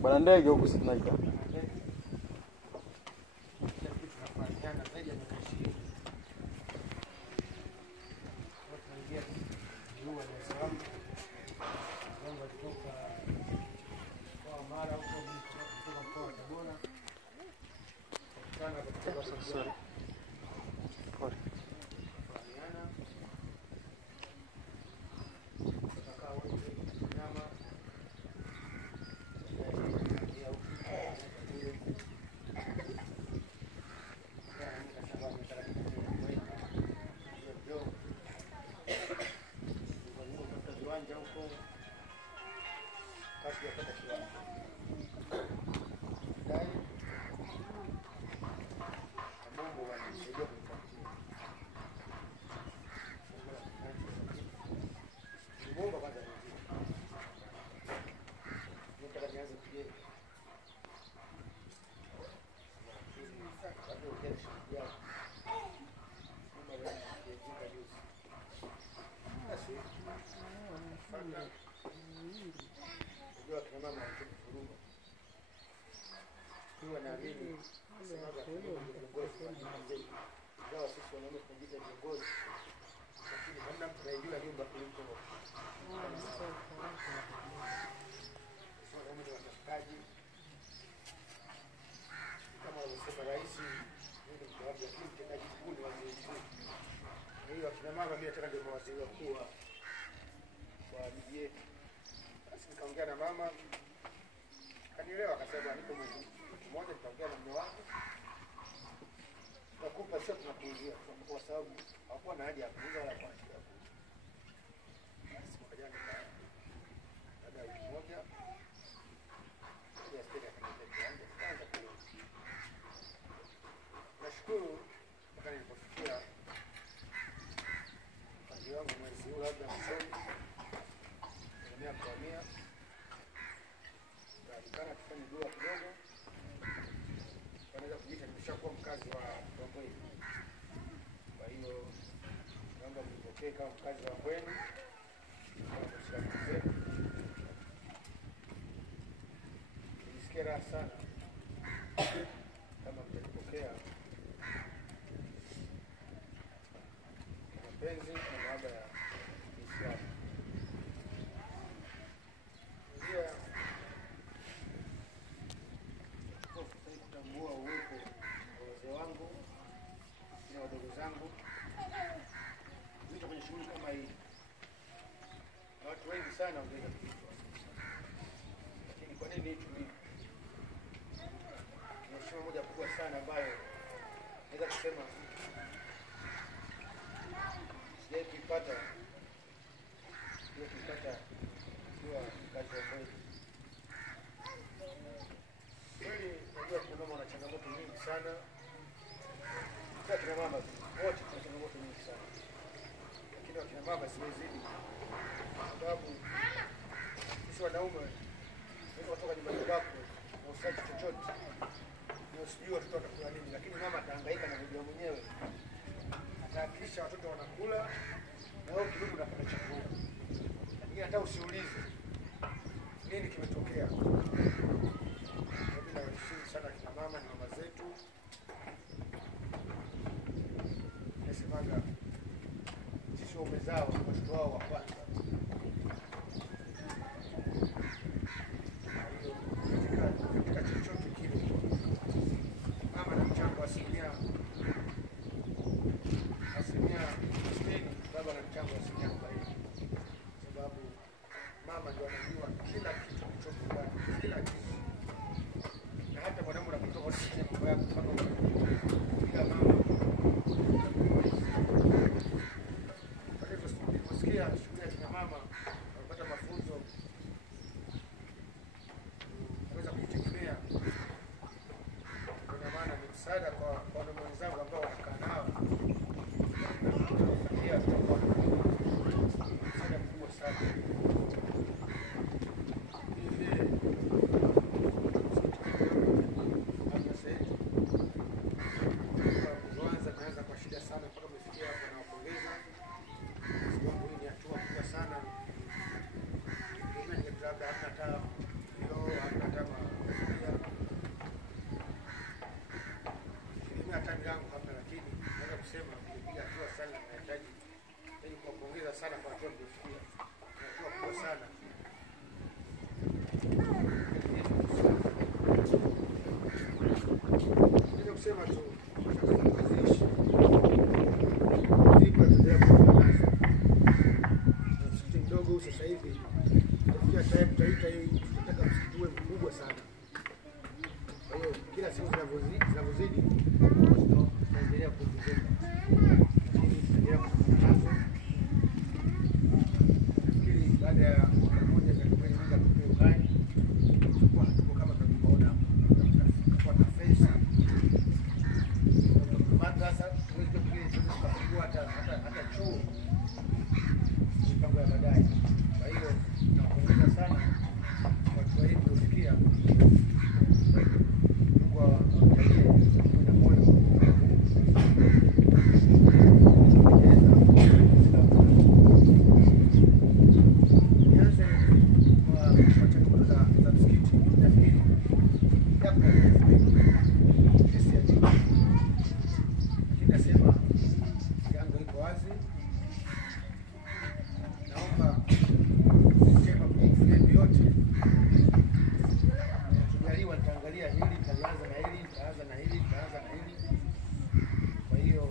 Bwana ndege huko sinaika. Sorry. Mama kanielewa, akasema niko mwezi mmoja nitaongea na mume wangu nakupa sio tunakuuzia, kwa sababu hakuwa na haja ya kuuza wala kwa shida. Basi kwa jana baada ya wiki moja ya steka kanileta kwanza kule. Nashukuru mpaka nilipofikia kazi yangu mwezi huu labda msoni mia kwa mia. Kana tufanye dua kidogo. Kanaweza kujiita nimeshakuwa mkazi wa Mbweni. Kwa hiyo naomba mnipokee kama mkazi wa Mbweni. Nisikie raha sana kama mtanipokea mapenzi na mahaba ya Uislamu. Kutambua uwepo wa wazee wangu na wadogo zangu vitu kwenye shughuli kama hii. Watu wengi sana wangeweza kuitwa, lakini kwa nini hicho mimi? Ni heshima moja kubwa sana ambayo naweza kusema sijai kuipata kuwa mkazi wa Mbweni. Kweli najua kina mama wana changamoto nyingi sana. Kwa kina mama wote tuna changamoto nyingi sana. Lakini wakina mama siwezidi. Sababu sisi wanaume tunaweza kutoka nyumbani kwako na usitaki chochote. Na usijui watoto watakula nini, lakini mama atahangaika na kujua mwenyewe. Atahakikisha watoto wanakula na wewe kidogo unapata chakula. Lakini hata usiulize nini kimetokea. Sana kina mama ni mama zetu. Nasemaga sisi waume zao watoto wao wa kwanza. Katika chochote kile mama na mchango asilimia 60, baba na mchango asilimia 40, sababu mama ndio anajua kila kitu kilichokuwa kila kitu. Hata mwanamume anapotoka kusikia mambo yako kama bila mama. Kwa hivyo sikia shughuli hata chuo mipango ya baadaye. Kwa hiyo napongeza sana watu wa hii kufikia Mungu awajalie na moyo nianze kwa changamoto za msikiti. Nafikiri lakini nasema yango iko wazi. Naomba sema kwa yote tujaliwa, nitaangalia hili, nitaanza na hili, nitaanza na hili, nitaanza na hili. Kwa hiyo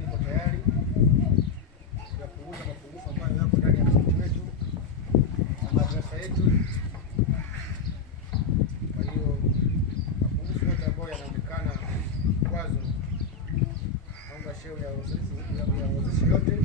niko tayari kupunguza mapungufu ambayo yako ndani ya msikiti wetu na madrasa yetu. Kwa hiyo mapungufu yote ambayo yanaonekana kwazo, naomba shehe ya wazisi yote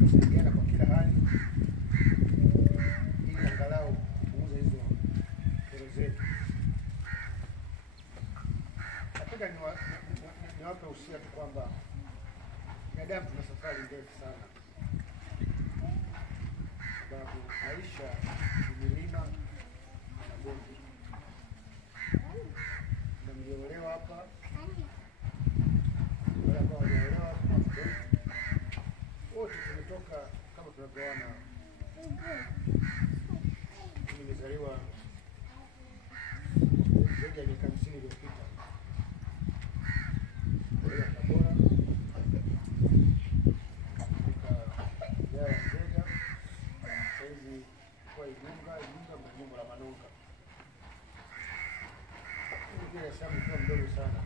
kusaidiana kwa kila hali ili angalau kupunguza hizo kero zetu. Nataka niwape usia tu kwamba binadamu tuna safari ndefu sana, sababu maisha ni milima na mabonde. Na mliolewa hapa, wale ambao waliolewa wote tumetoka kama tunavyoona. Mimi nilizaliwa zaidi ya miaka 50 iliyopita kwa Tabora, ya Nzega, saizi kwa Igunga Mjumbo la Manonga. Mimi bila sababu kwa mdogo sana.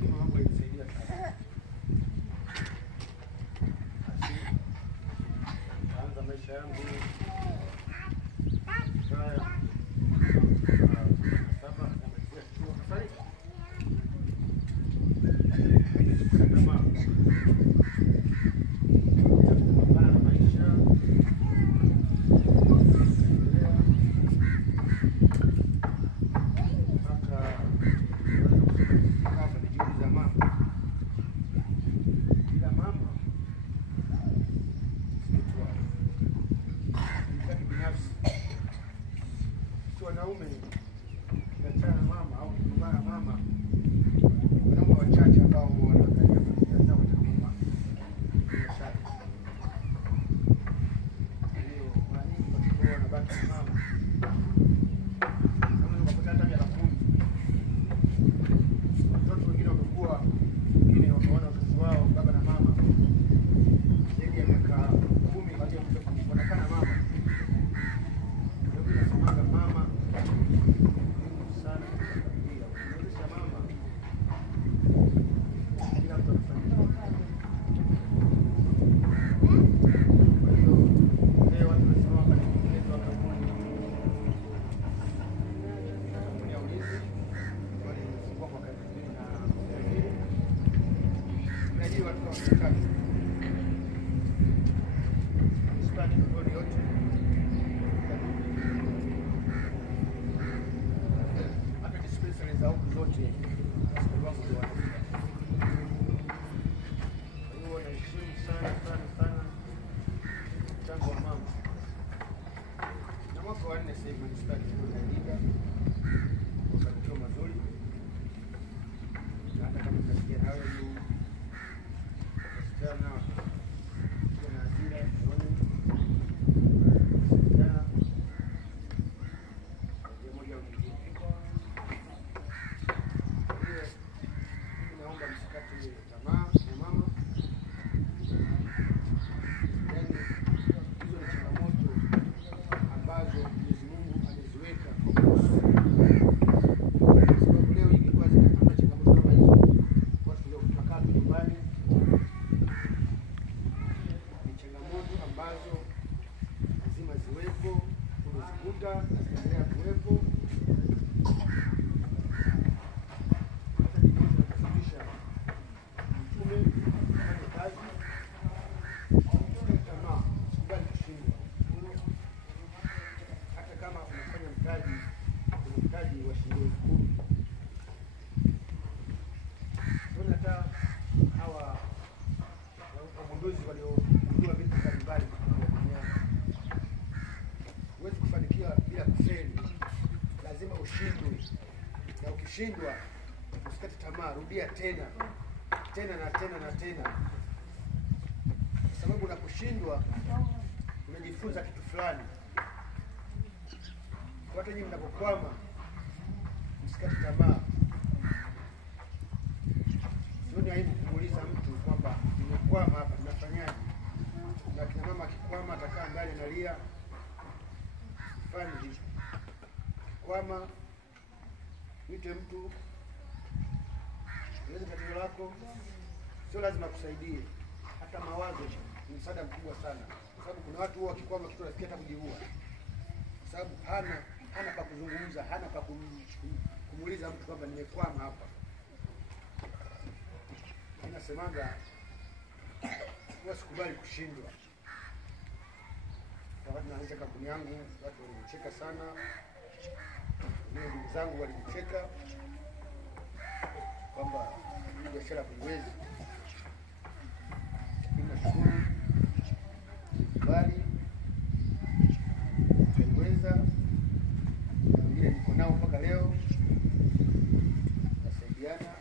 lakini mambo yalisaidia sana. Naanza maisha yangu haya saba namalizia chuo kafariki. Kama kupambana na maisha mpaka nijiuliza mama, bila mama sitaki binafsi. Si wanaume kiachana na mama au kumbana mama, wanaume wachache ambao wanaangalia familia zao na mama biashara. Hiyo mara nyingi watoto wanabaki na mama. Kama unapata hata miaka 10, watoto wengine wamekuwa, wengine wameona wazazi wao baba na mama zaidi ya miaka 10 baada ya kuonekana mama. Ndio nasemaga mama sana familia. Kuonyesha mama kila mtu anafanya. Kwa hiyo leo watu wanasema kama kitu wa kampuni ya ulinzi walifungua mwaka 2022. Tunajua watu wanataka Hispania ndio yote hata dispensary za huku zote askari wangu ndio wanafika. Kwa hiyo wanaheshimu sana mchango wa mama. Na mwaka wa 4 sasa hivi mstari tunaandika mafanikio mazuri, na hata kama tunasikia nawe juu wasichana kuna ajira tuone sana moja au nyingine. Naomba msikate tamaa na mama. Yaani hizo ni changamoto ambazo Mwenyezi Mungu ameziweka kwa sababu leo ingekuwa zinatokea changamoto kama hizo, watu leo tutakaa nyumbani. Ni changamoto ambazo lazima ziwepo, tunazikuta na zitaendelea kuwepo. Mtaji wa shilingi 10. Hata hawa wagunduzi waliogundua vitu mbalimbali duniani, huwezi kufanikiwa bila kufeli. Lazima ushindwe, na ukishindwa usikate tamaa, rudia tena na tena, kwa sababu unaposhindwa unajifunza kitu fulani. Hata nyinyi mnapokwama msikate tamaa. Sioni aibu kumuuliza mtu kwamba nimekwama hapa, ninafanyaje? Na kina mama akikwama atakaa mbali analia. Fanya hivi. Kwama mwite mtu, eleza tatizo lako, sio lazima kusaidie. Hata mawazo ni msaada mkubwa sana. Kwa sababu kuna watu wao wakikwama kitu wanafikia hata kujiua. Kwa sababu hana pa kuzungumza, hana pa kumuuliza mtu kwamba nimekwama hapa. Ninasemaga wasikubali kushindwa. Wakati naanza kampuni yangu, watu walinicheka sana. Ndugu zangu walinicheka kwamba hii biashara haiwezi. Ninashukuru bali haiweza. Wengine niko nao mpaka leo, nasaidiana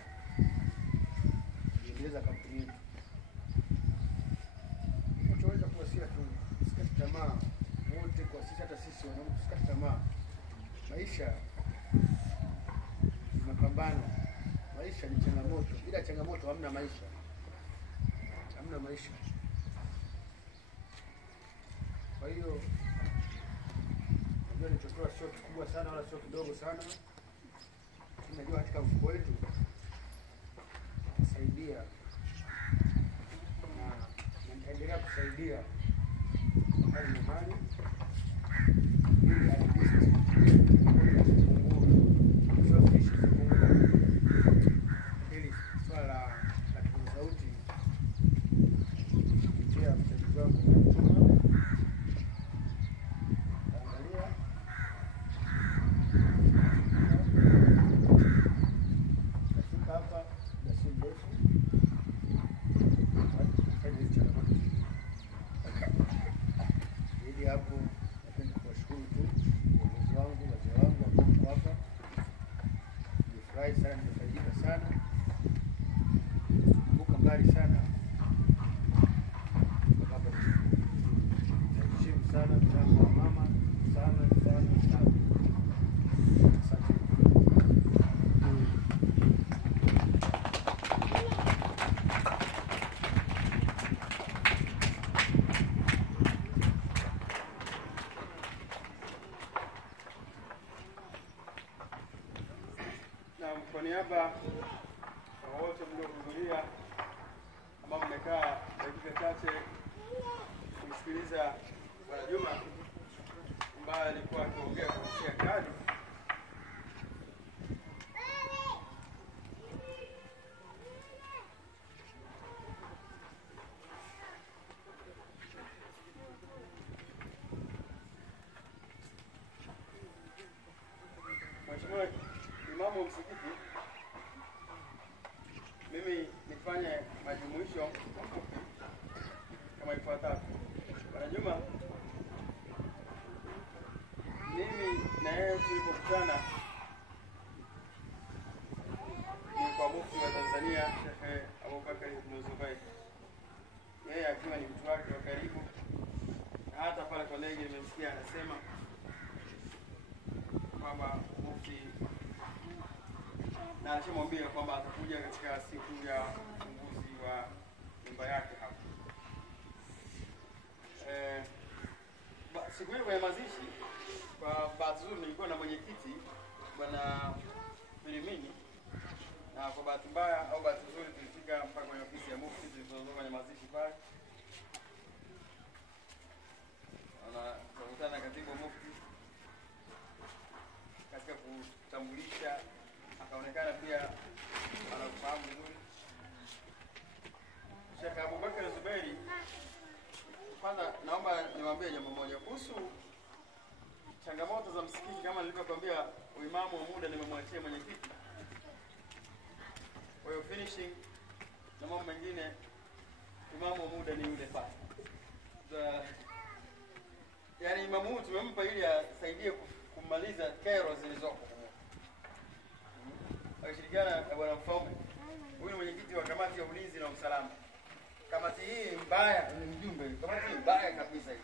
kuendeleza kampuni yetu. Tunaweza kuwasia tu usikate tamaa, wote kwa sisi, hata sisi wanaume tusikate tamaa. Maisha ni mapambano, maisha ni changamoto. Bila changamoto hamna maisha, hamna maisha. Kwa hiyo najua nilichotoa sio kikubwa sana wala sio kidogo sana. Najua katika mfuko wetu nafaidika sana, kutoka mbali sana. Baba naheshimu sana mchango wa mama sana sana sana. Asante. Kwa niaba ya wote mliohudhuria ambao mmekaa dakika chache kumsikiliza Bwana Juma ambaye alikuwa akiongea kuhusu kadi, Mheshimiwa Imamu wa Msikiti, mimi nifanye majumuisho kama ifuatavyo. Bwana Juma, mimi na yeye tulipokutana ni kwa Mufti wa Tanzania Sheikh Abubakar Ibn Zubayr, yeye akiwa ni mtu wake wa karibu, na hata pale kwa ndege nimemsikia anasema kwamba Mufti na alishamwambia kwamba atakuja katika siku ya ufunguzi wa nyumba yake hapo. Siku hiyo ya mazishi, kwa bahati nzuri nilikuwa na mwenyekiti Bwana Filimini, na kwa bahati mbaya au bahati nzuri tulifika mpaka kwenye ofisi ya Mufti, tulipotoka kwenye mazishi pale. Tunakutana na katibu Mufti katika kutambulisha, akaonekana pia anakufahamu vizuri. Sheikh Abubakar Zubairi, kwanza naomba niwaambie jambo moja kuhusu changamoto za msikiti. Kama nilivyokuambia, uimamu wa muda nimemwachia mwenyekiti, kwa hiyo finishing na mambo mengine imamu wa muda ni yule pale. Yaani imamu huyu tumempa ili asaidie kumaliza kero zilizoko. Akishirikiana na Bwana Mfaume, huyu ni mwenyekiti wa kamati ya ulinzi na usalama. Kamati hii mbaya, ni mjumbe, kamati hii mbaya kabisa hii.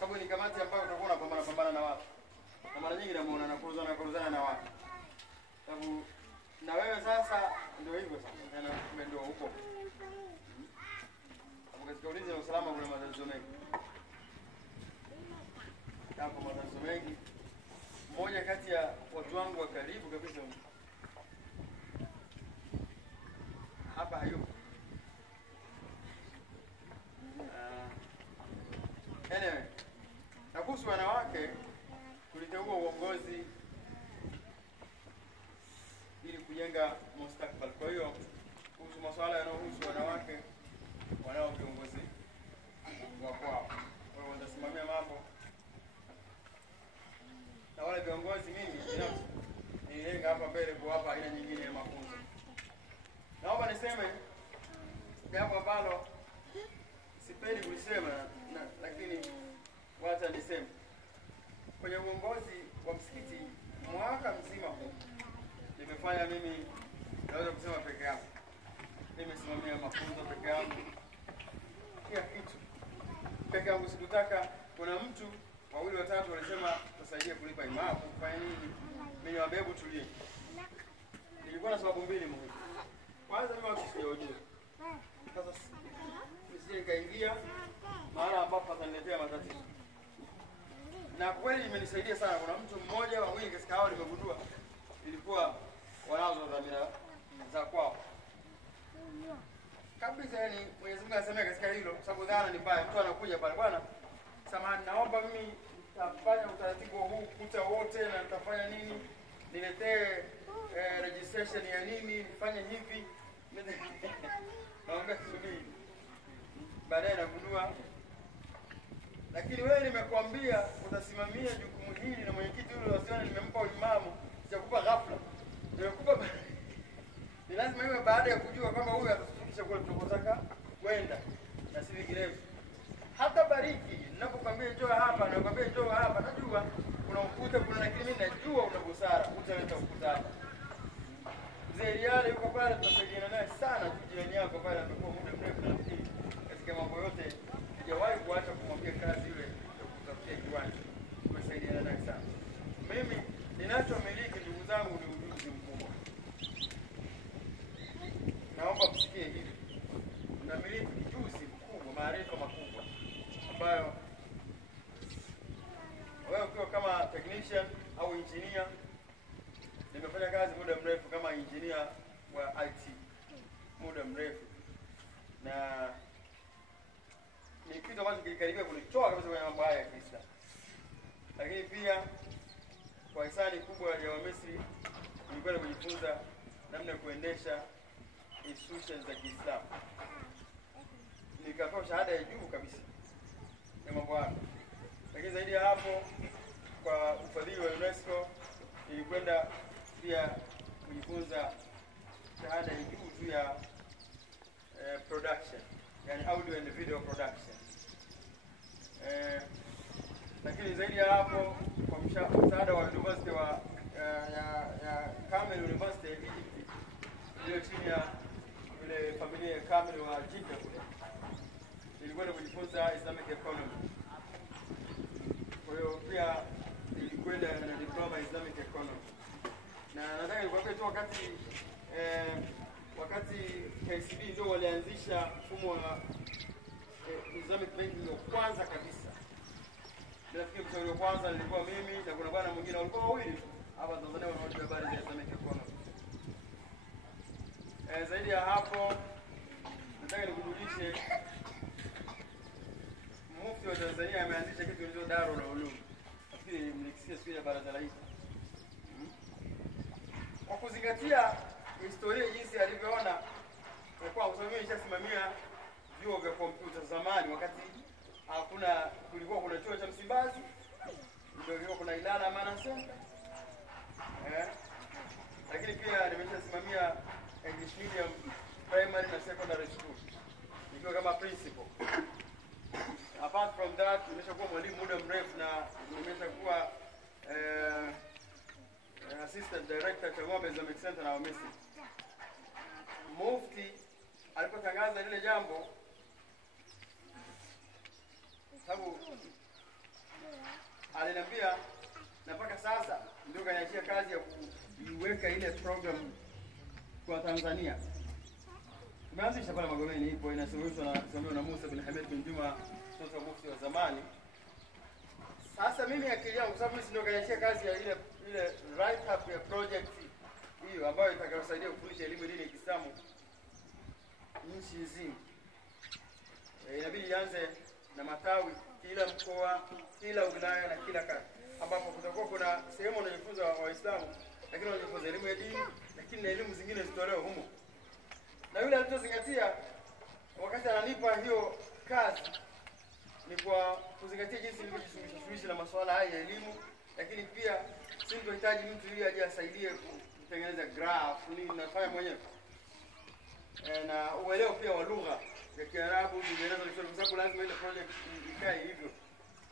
Sababu ni kamati ambayo utakuwa unapambana na watu. Na mara nyingi namuona anakuruzana na watu. Sababu na wewe sasa ndio hivyo sasa. Na kumbe ndio huko. Sababu katika ulinzi na usalama kuna matatizo mengi. Hapo matatizo mengi. Mmoja kati ya watu wangu wa karibu kabisa hapa hayupo. Anyway, na kuhusu wanawake, tuliteua uongozi ili kujenga mustakabali. Kwa hiyo kuhusu masuala yanayohusu wanawake, wanao viongozi wa kwao. Kwa hiyo watasimamia mambo. Na wale viongozi mimi binafsi nilenga hapa mbele kuwapa aina nyingine ya mafunzo. Naomba niseme jambo ambalo sipendi kulisema lakini wacha niseme. Kwenye uongozi wa msikiti mwaka mzima huu nimefanya mimi, naweza kusema peke yangu. Nimesimamia mafunzo peke yangu. Kila kitu peke yangu. Sikutaka kuna mtu wawili watatu walisema tusaidie kulipa imamu kufanya nini. Mimi niwaambia hebu tulie. Nilikuwa na sababu mbili muhimu. Kwanza mimi watu sijaojea. Sasa nisije nikaingia mahala ambapo ataniletea matatizo. Na kweli imenisaidia sana. Kuna mtu mmoja wawili katika hao nimegundua ilikuwa wanazo dhamira za kwao kabisa. Yani Mwenyezi Mungu anasemea katika hilo, sababu dhana ni mbaya. Mtu anakuja pale, bwana samahani, naomba mimi nitafanya utaratibu huu kuta wote na nitafanya nini, niletee registration ya nini, nifanye hivi. Naomba subiri. Baadaye nagundua, lakini wewe nimekuambia utasimamia jukumu hili, na mwenyekiti yule wasiona nimempa imamu, sijakupa ghafla. Nimekupa ni lazima iwe baada ya kujua kwamba huyu atatufikisha kule tunakotaka kwenda na si vinginevyo. Hata bariki ninapokuambia njoo hapa na nakwambia njoo hapa, najua kuna ukuta kuna, lakini mimi najua una busara, utaleta ukuta hapa. Mzee Riale yuko pale, tunasaidiana naye sana tu, jirani yako pale amekuwa muda mrefu, nafikiri katika mambo yote sijawahi kuacha kumwambia kazi yule ya kutafutia kiwanja. Tumesaidiana naye sana. Mimi ninachomiliki ndugu zangu ni ujuzi mkubwa. Naomba msikie hivi. Namiliki ujuzi mkubwa, maarifa makubwa ambayo wewe ukiwa kama technician au engineer, nimefanya kazi muda mrefu kama engineer wa IT muda mrefu, na ni kitu ambacho kilikaribia kunitoa kabisa kwenye mambo haya ya Kiislamu. Lakini pia kwa hisani kubwa ya Wamisri nilikwenda kujifunza namna ya kuendesha institutions za Kiislamu, nikapewa shahada ya juu kabisa ya mambo hayo. Lakini zaidi ya hapo, kwa ufadhili wa UNESCO nilikwenda pia kujifunza shahada ya juu tu ya production, yani audio and video production. Lakini zaidi ya hapo, kwa msaada wa university wa ya Kamel University ya Egypt iliyo chini ya ile familia ya Kamel wa Jeddah kule, nilikwenda kujifunza Islamic economy. Kwa hiyo pia nilikwenda na diploma Islamic economy. Na nataka nikwambie tu wakati KCB ndio walianzisha mfumo wa Islamic banking wa kwanza kabisa. Nafikiri mshauri wa kwanza nilikuwa mimi na kuna bwana mwingine, walikuwa wawili hapa Tanzania wanaojua habari za Islamic economy. Zaidi ya hapo, nataka nikujulishe Mufti wa Tanzania ameanzisha kitu kinaitwa Darul Ulum. Nafikiri mlikisikia siku ya baraza la hili. Kwa kuzingatia historia jinsi alivyoona, kwa sababu mimi nishasimamia vyuo vya kompyuta zamani, wakati kulikuwa kuna chuo cha Msimbazi, ndio kilikuwa kuna Ilala Amana Center. Lakini pia nimeshasimamia English medium primary na secondary school nikiwa kama principal. Apart from that, nimeshakuwa mwalimu muda mrefu na nimeshakuwa assistant director cha Ng'ombe Islamic Center na Wamisri. Mufti alipotangaza lile jambo, sababu aliniambia, na mpaka sasa ndio kaniachia kazi ya kuiweka ile program kwa Tanzania. Tumeanzisha pale Magomeni, ipo inasuluhishwa na kusimamiwa na Musa bin Hamid bin Juma, mtoto Mufti wa zamani. Sasa mimi akili yangu, sababu mimi ndio kaniachia kazi ya ile write up ya project hiyo ambayo itakayosaidia kufundisha elimu dini ya Kiislamu nchi nzima. Inabidi ianze na matawi kila mkoa, kila wilaya na kila kata, ambapo kutakuwa kuna sehemu wanajifunza Waislamu, lakini wanajifunza elimu ya dini, lakini na elimu zingine zitolewe humo. Na yule alizozingatia wakati ananipa hiyo kazi ni kwa kuzingatia jinsi nilivyojishughulisha na masuala haya ya elimu, lakini pia sintohitaji mtu ili aje asaidie kutengeneza graph nini, nafanya mwenyewe. Na uelewa pia wa lugha ya Kiarabu, Kiingereza na Kiswahili, kwa sababu lazima ile project ikae hivyo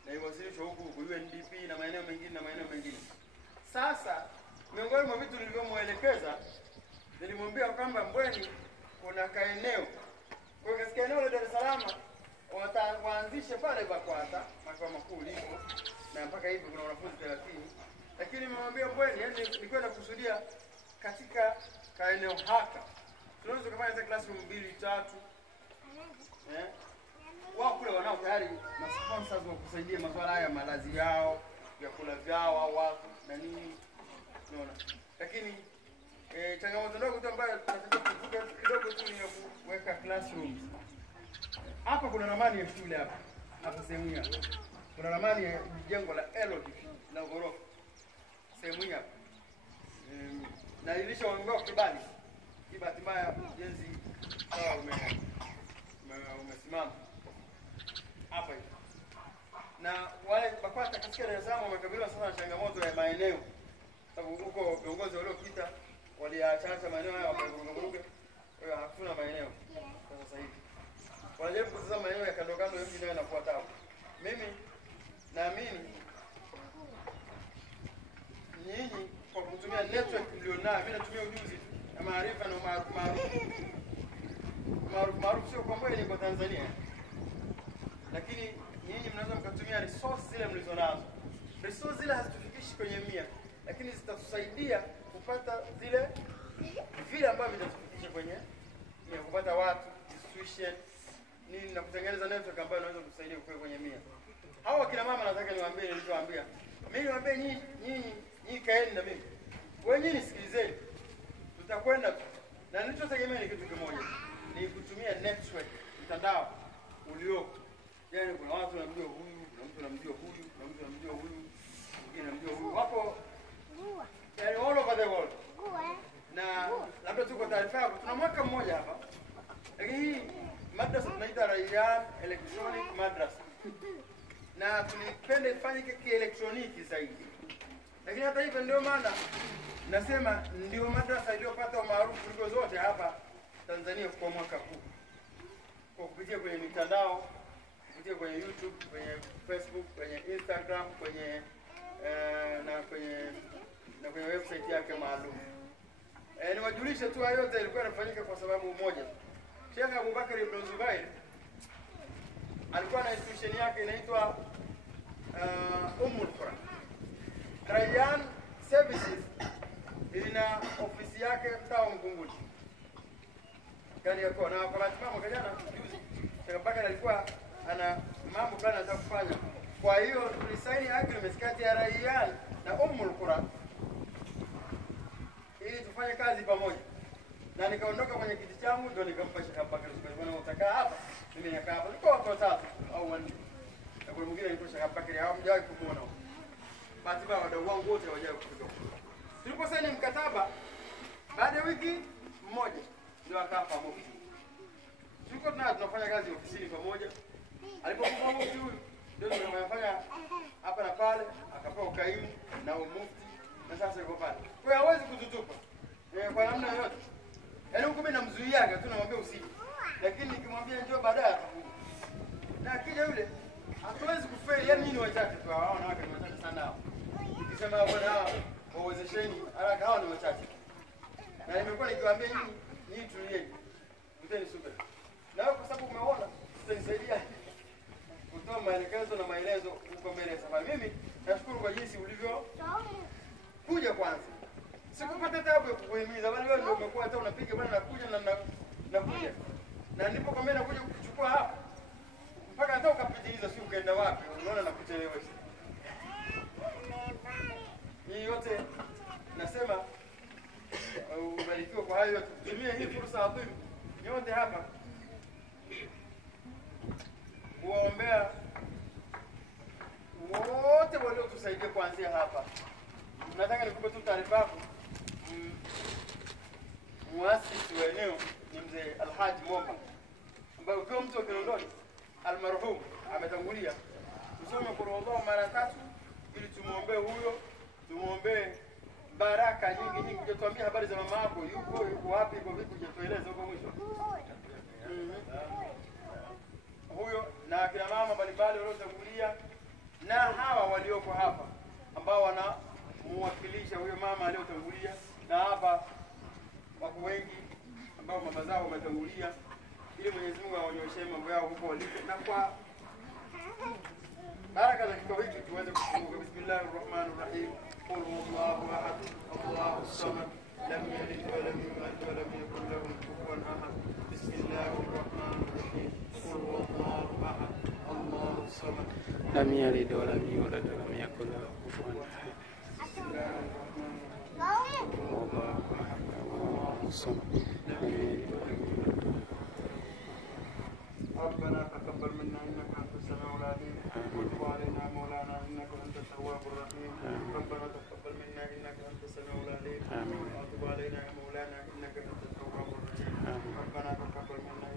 na iwasilishwe huku UNDP na maeneo mengine. Sasa miongoni mwa vitu nilivyomuelekeza, nilimwambia kwamba Mbweni kuna kaeneo, kwa hiyo katika eneo la Dar es Salaam waanzishe pale BAKWATA makao makuu lipo, na mpaka hivi kuna wanafunzi 30. Lakini nimemwambia Mbweni, yani nilikwenda kusudia katika kaeneo haka tunaweza kufanya za classroom 2-3. Wao kule wanao tayari na sponsors wa kusaidia masuala haya, malazi yao, vyakula vyao au watu na nini, unaona. Lakini changamoto ndogo tu ambayo tunataka kuvuka kidogo tu ni kuweka classrooms. Hapa kuna ramani ya shule hapa sehemu hapa. Kuna ramani ya jengo la Elod na ghorofa sehemu hapa. Na ilishaongoa kibali. Bahati mbaya jenzi umesimama hapa hivi. Na wale BAKWATA katika Dar es Salaam wamekabiliwa sasa na changamoto ya maeneo. Sababu huko viongozi waliopita waliachacha maeneo haya wakavuruga. Kwa hiyo hakuna maeneo kwa sasa hivi. Wanajaribu kutazama maeneo ya kando kando hivi ndio yanafuata hapo. Mimi naamini nyinyi kwa kutumia network mlionayo, mimi natumia ujuzi na maarifa na maarufu sio kwamba ni kwa Tanzania, lakini nyinyi mnaweza mkatumia resource zile mlizonazo. Resource zile hazitufikishi kwenye 100, lakini zitatusaidia kupata vile ambavyo vitatufikisha kwenye kupata watu, institution, nini na kutengeneza network ambayo inaweza kutusaidia kufika kwenye 100. Hao kina mama nataka niwaambie nilichowaambia. Mimi niwaambie nyinyi kaeni na mimi. Wewe nyinyi sikilizeni. Tutakwenda na nilichotegemea ni kitu kimoja. Ni kutumia network, mtandao ulioko. Yaani kuna watu wanamjua huyu, na mtu anamjua huyu, na mtu anamjua huyu, mwingine anamjua huyu. Wako yaani all over the world. Na labda tuko taarifa yako, tuna mwaka mmoja hapa. Lakini hii madrasa tunaita Rayyan Electronic Madrasa. Na tulipenda ifanyike kielektroniki zaidi. Lakini hata hivyo ndio maana nasema ndio madrasa iliyopata umaarufu kuliko zote hapa Tanzania kwa mwaka huu. Kwa kupitia kwenye mitandao, kupitia kwenye YouTube, kwenye Facebook, kwenye Instagram, kwenye kwenye website yake maalum. Niwajulishe tu hayo yote ilikuwa inafanyika kwa sababu moja. Sheikh Abubakar ibn Zubair alikuwa na institution yake inaitwa Ummul Qura. Rayyan Services ina ofisi yake mtaa Mkunguni. Kani yako na kwa matimamu kijana juzi Sheikh Abubakar alikuwa ana mambo fulani anataka kufanya. Kwa hiyo tulisaini agreement kati ya Rayyan na Ummul Qura ili tufanye kazi pamoja. Na nikaondoka kwenye kiti changu ndio nikampa Sheikh Abubakar Zubair, utakaa hapa, mimi nakaa hapa. Niko watu watatu au wanne. Na kwa mwingine nilikuwa Sheikh Abubakar hawamjawahi kumuona. Basi baba wadau wangu wote hawajawahi kufika. Tuliposaini mkataba baada ya wiki moja ndio akaa pamoja. Tulikuwa tunafanya kazi ofisini pamoja. Alipokuwa mufti huyu ndio tunafanya hapa na pale, akapewa ukaimu na umufti na sasa yuko pale. Kwa hiyo hawezi kututupa. Kwa namna yoyote. Yaani huko mimi namzuiaga tu namwambia usije. Lakini nikimwambia njoo baadaye atakuja. Na akija yule hatuwezi kufeli, yaani ni wachache tu hao wanawake ni wachache sana hao. Nikisema bwana wawezesheni haraka hao ni wachache. Na nimekuwa nikiwaambia nyinyi tulieni. Mteni subira. Na kwa sababu umeona tutanisaidia kutoa maelekezo na maelezo huko mbele ya safari. Mimi nashukuru kwa jinsi ulivyo kuja kwanza. Sikupata taabu ya kukuhimiza, bali wewe ndio umekuwa hata unapiga bwana nakuja na kuja. Na ndipo kwambia nakuja kukuchukua hapa. Mpaka hata ukapitiliza si ukaenda wapi, unaona nakuchelewesha. Hii yote nasema ubarikiwe kwa hayo yote. Tumia hii fursa adhimu nyote hapa kuwaombea wote waliotusaidia kuanzia hapa. Nataka nikupe tu taarifa yako. Muasisi wa eneo ni mzee Alhaji Momba, ambaye kwa mtu wa Kinondoni almarhum ametangulia. Tusome Qur'an mara 3 ili tumuombee huyo, tumuombee baraka nyingi. Hujatuambia habari za mama yako, yuko wapi, yuko vipi, hujatueleza huko mwisho. Huyo na kina mama mbalimbali waliotangulia na hawa walioko hapa ambao wanamuwakilisha huyo mama aliyotangulia, na hapa wako wengi ambao mama zao wametangulia, ili Mwenyezi Mungu aonyeshe mambo yao huko walipo, na kwa baraka za kikao hiki tuweze kufunga. Bismillahirrahmanirrahim. Qul huwallahu ahad, Allahus samad, lam yalid wa lam yulad wa lam yakul lahu kufuwan ahad. Bismillahirrahmanirrahim. Qul huwallahu ahad, Allahus samad, lam yalid wa lam yulad wa lam yakul lahu kufuwan ahad. ربنا تقبل منا انك انت السميع العليم وتب علينا مولانا انك انت التواب الرحيم. ربنا تقبل منا انك انت السميع العليم وتب علينا مولانا انك انت التواب الرحيم. ربنا تقبل منا